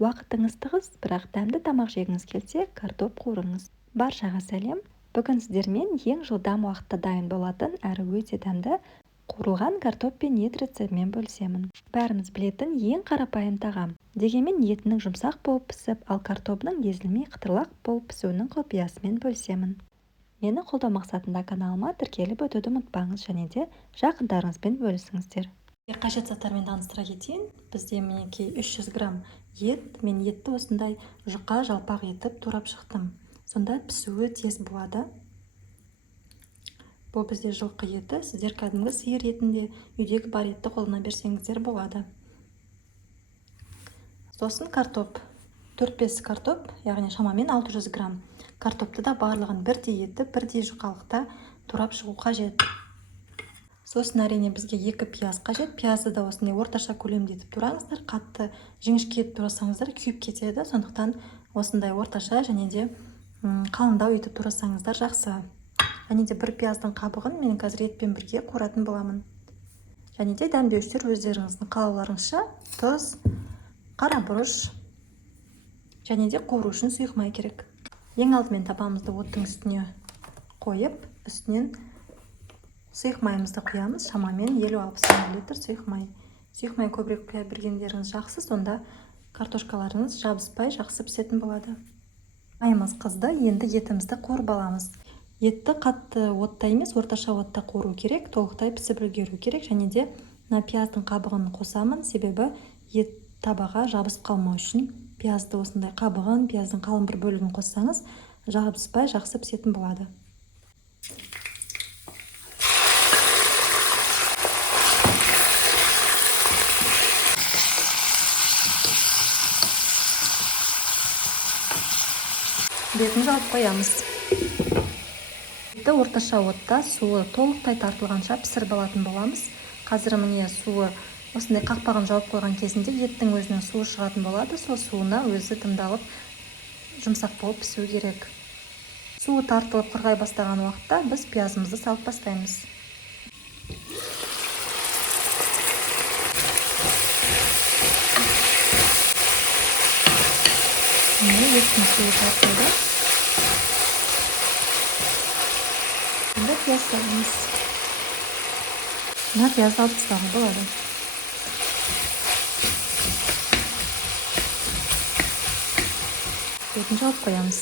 Уақытыңыз тығыз, бірақ дәмді тамақ жегіңіз келсе, картоп қуырыңыз. Баршаға сәлем. Бүгін сіздермен ең жылдам уақытта дайын болатын әрі өте дәмді қуырылған картоп пен ет рецептімен бөлісемін. Бәріміз білетін ең қарапайым тағам. Дегенмен етінің жұмсақ болып пісіп, ал картопының езілмей қытырлақ болып пісуінің құпиясымен бөлісемін. Мені қолдау мақсатында каналыма тіркеліп өтуді ұмытпаңыз, және де жақындарыңызбен бөлісіңіздер. Қажет заттармен таныстыра кетейін. Бізде мінекей 300 грамм ет. Мен етті осындай жұқа жалпақ етіп турап шықтым. Сонда пісуі тез болады. Бұл бізде жылқы еті. Сіздер кәдімгі сиыр етінде үйдегі бар етті қолына берсеңіздер болады. Сосын картоп. 4-5 картоп, яғни шамамен 600 грамм. Картопты да барлығын бірдей етіп, бірдей жұқалықта турап шығу қажет. Сосын әрине бізге 2 пияз қажет. Пиязды да осындай орташа көлемде етіп тураңыздар. Қатты жіңішке етіп турасаңыздар күйіп кетеді. Сондықтан осындай орташа және де қалыңдау етіп турасаңыздар жақсы. Және де 1 пияздың қабығын мен қазір етпен бірге қуыратын боламын. Және де дәмдеуіштер өздеріңіздің қалауларыңызша тұз, қара бұрыш және де қуыру үшін сұйық май керек. Ең алдымен табамызды оттың үстіне қойып, үстінен сұйық майымызды құямыз. Шамамен 50-60 мл сұйық май. Сұйық май көбірек құя бергендеріңіз жақсы, сонда картошкаларыңыз жабыспай жақсы пісетін болады. Майымыз қызды, енді етімізді қуырып аламыз. Етті қатты отта емес, орташа отта қуыру керек, толықтай пісіп үлгеру керек. Және де пияздың қабығын қосамын, себебі ет табаға жабысып қалмау үшін. Пиязды осындай қабығын, пияздың қалың бір бөлігін қоссаңыз, жабыспай жақсы пісетін болады. Бетін жауып қоямыз. Етті орташа отта суы толықтай тартылғанша пісіріп алатын боламыз. Қазір міне суы осындай қақпағын жауып қойған кезінде еттің өзінің суы шығатын болады. Сол суына өзі дымдалып жұмсақ болып пісу керек. Суы тартылып құрғай бастаған уақытта біз пиязымызды салып бастаймыз. Еттің суы тартылды. Şimdi piyaz salımız. Buna piyaz alıp ıslanı болады. Етін жауып қоямыз.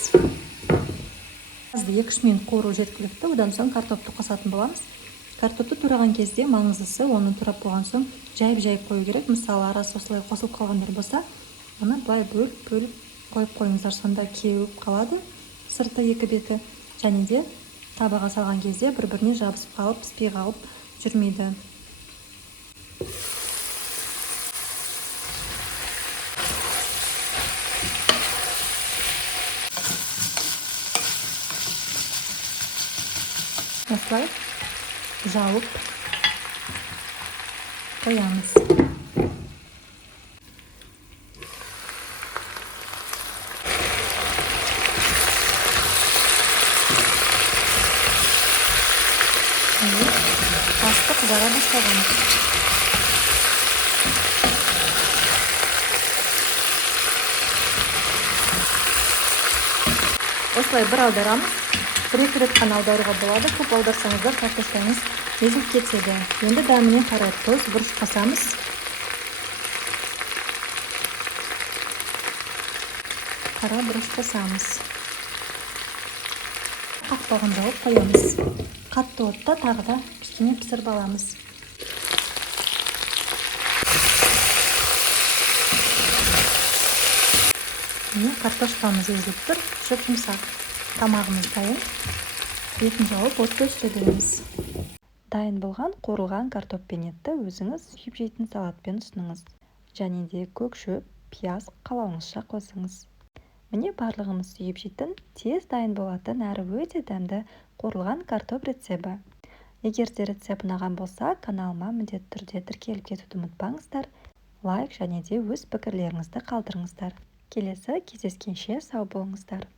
Пиязды 2-3 минут қуыру жеткілікті. Одан соң картопты қосатын боламыз. Картопты тураған кезде маңыздысы оны турап болған соң жайып қою керек. Мысалы, арасы осылай қосылып қалғандар болса, оны былай бөліп қойып қойыңыздар, сонда кеуіп қалады сырты екі беті. Және де табаға салған кезде бір-біріне жабысып қалып, піспей қалып жүрмейді. Осылай жауып қоямыз. Асты қызара бастаған. Осылай бір аударамыз. 1-2 рет қана аударуға болады. Көп аударсаңыздар картошкаңыз езіліп кетеді. Енді дәміне қарай тұз, бұрыш қосамыз. Қара бұрыш қосамыз. Қақпағын жауып қоямыз. Қатты отта тағы да кішкене пісіріп аламыз. Картошкамыз езіліп тұр, жұмсақ. Тамағымыз дайын. Етін жауып отты өшіре береміз. Дайын болған қуырылған картоп пен етті өзіңіз сүйіп жейтін салатпен ұсыныңыз. Және де көк шөп, пияз қалауыңызша қосыңыз. Міне барлығымыз сүйіп жейтін, тез дайын болатын әрі өте дәмді қуырылған картоп рецебі. Егер де рецепт ұнаған болса, каналыма міндетті түрде тіркеліп кетуді ұмытпаңыздар. Лайк және де өз пікірлеріңізді қалдырыңыздар. Келесі кездескенше сау болыңыздар.